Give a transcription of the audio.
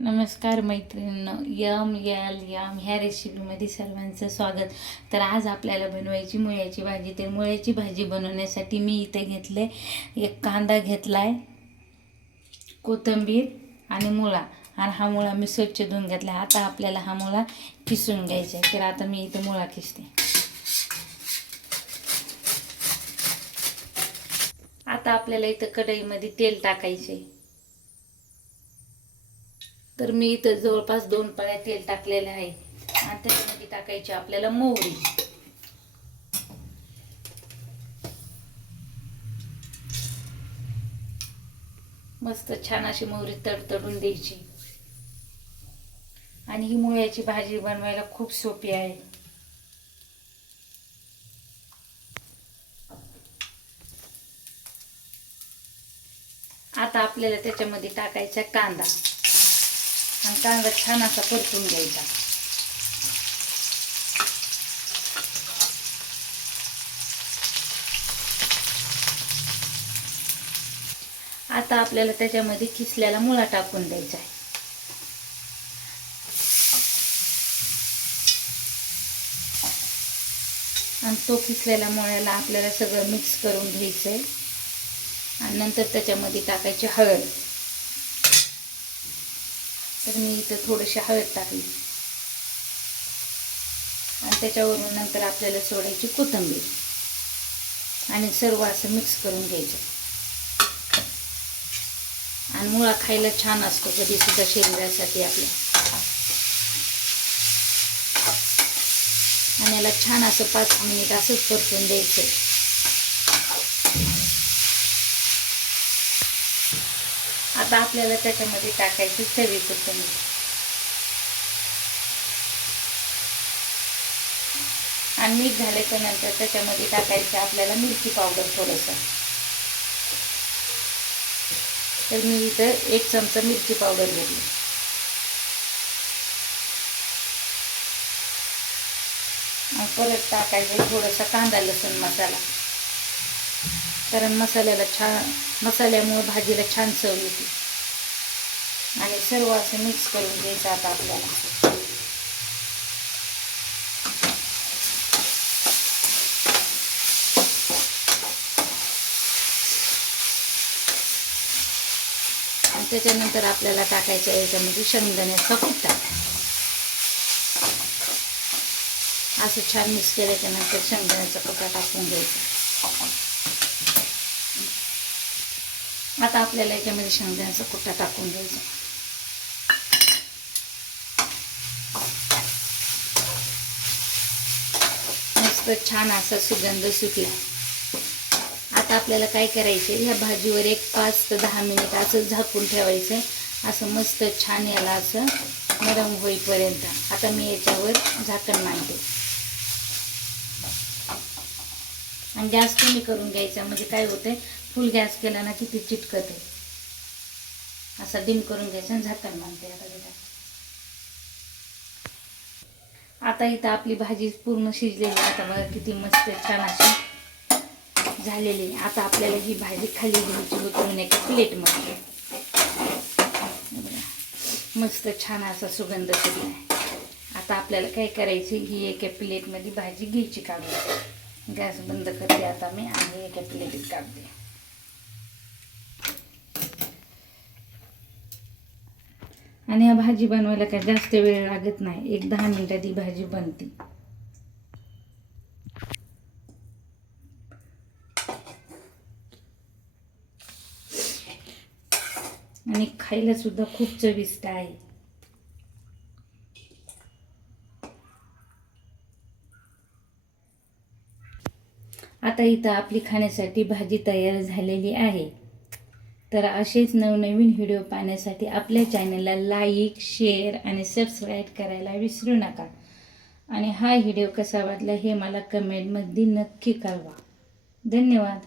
नमस्कार मैत्रिणींनो, M L M ह्या रेसिपीमध्ये सर्वांचं स्वागत. तर आज आपल्याला बनवायची मुळ्याची भाजी. तर मुळ्याची भाजी बनवण्यासाठी मी इथे घेतले एक कांदा घेतला आहे, कोथिंबीर आणि मुळा. आणि हा मुळा मी स्वच्छ धुवून घेतला. आता आपल्याला हा मुळा किसून घ्यायचा आहे. तर आता मी इथं मुळा किसते. आता आपल्याला इथं कढईमध्ये तेल टाकायचे. तर मी इथं जवळपास 2 पळ्या तेल टाकलेले आहे आणि त्याच्यामध्ये टाकायची आपल्याला मोहरी. मस्त छान अशी मोहरी तडतडून द्यायची. आणि ही मुळ्याची भाजी बनवायला खूप सोपी आहे. आता आपल्याला त्याच्यामध्ये टाकायचा कांदा आणि कांदा छान असा परतून घ्यायचा. आता आपल्याला त्याच्यामध्ये किसलेला मुळा टाकून द्यायचा आहे. आणि तो किसलेल्या मुळ्याला आपल्याला सगळं मिक्स करून घ्यायचं आहे. आणि नंतर त्याच्यामध्ये टाकायची हळद. तर मी इथं थोडीशी हळद टाकली आणि त्याच्यावरून नंतर आपल्याला सोडायची कोथिंबीर आणि सर्व असं मिक्स करून घ्यायचं. आणि मुळा खायला छान असतो कधी सुद्धा शरीरासाठी आपल्या. आणि याला छान असं 5 मिनिट असंच परतून द्यायचं. आता आपल्याला त्याच्यामध्ये टाकायची चवीपुरतं मीठ. आणि मीठ झाल्याच्या नंतर त्याच्यामध्ये टाकायचं आपल्याला मिरची पावडर थोडंसं. तर मी इथं 1 चमचा मिरची पावडर घेतली. परत टाकायचं थोडासा कांदा लसूण मसाला. कारण मसाल्यामुळे भाजीला छान चव येते. आणि सर्व असं मिक्स करून घ्यायचं आता आपल्याला. आणि त्याच्यानंतर आपल्याला टाकायचं याच्यामध्ये शेंगदाण्याचा कुट्टा. असं छान मिक्स केल्याच्यानंतर शेंगदाण्याचा कुट्टा टाकून घ्यायचा. आता आपल्याला याच्यामध्ये शेंगदाण्याचा कुट्टा टाकून द्यायचा. मस्त छान असा सुगंध सुटला. आता आपल्याला काय करायचे, ह्या भाजीवर एक 5 ते 10 मिनिट असं झाकून ठेवायचं. असं मस्त छान याला असं नरम होईपर्यंत. आता मी याच्यावर झाकण मांडते आणि गॅस कमी करून घ्यायचा. म्हणजे काय होते, फुल गॅस केला ना किती चिटकते. असा डिम करून घ्यायचा आणि झाकण मांडते. आता इथं आपली भाजी पूर्ण शिजलेली. आता बघा किती मस्त छान अशी झालेली. आता आपल्याला ही भाजी खाली घ्यायची उतरून एका प्लेटमध्ये. मस्त छान असा सुगंध सुटला. आता आपल्याला काय करायची, ही एका प्लेटमध्ये भाजी घ्यायची काढून. गॅस बंद करते आता मी आणि एका प्लेटीत काढते. आणि ह्या भाजी बनवायला काय जास्त वेळ लागत नाही. 1-10 मिनिटात ही भाजी बनते. आणि खायला सुद्धा खूप चविष्ट आहे. आता इथं आपली खाण्यासाठी भाजी तयार झालेली आहे. तर असेच नवनवीन व्हिडिओ पाहण्यासाठी आपल्या चॅनलला लाईक, शेअर आणि सबस्क्राईब करायला विसरू नका. आणि हा व्हिडिओ कसा वाटला हे मला कमेंटमध्ये नक्की कळवा. धन्यवाद.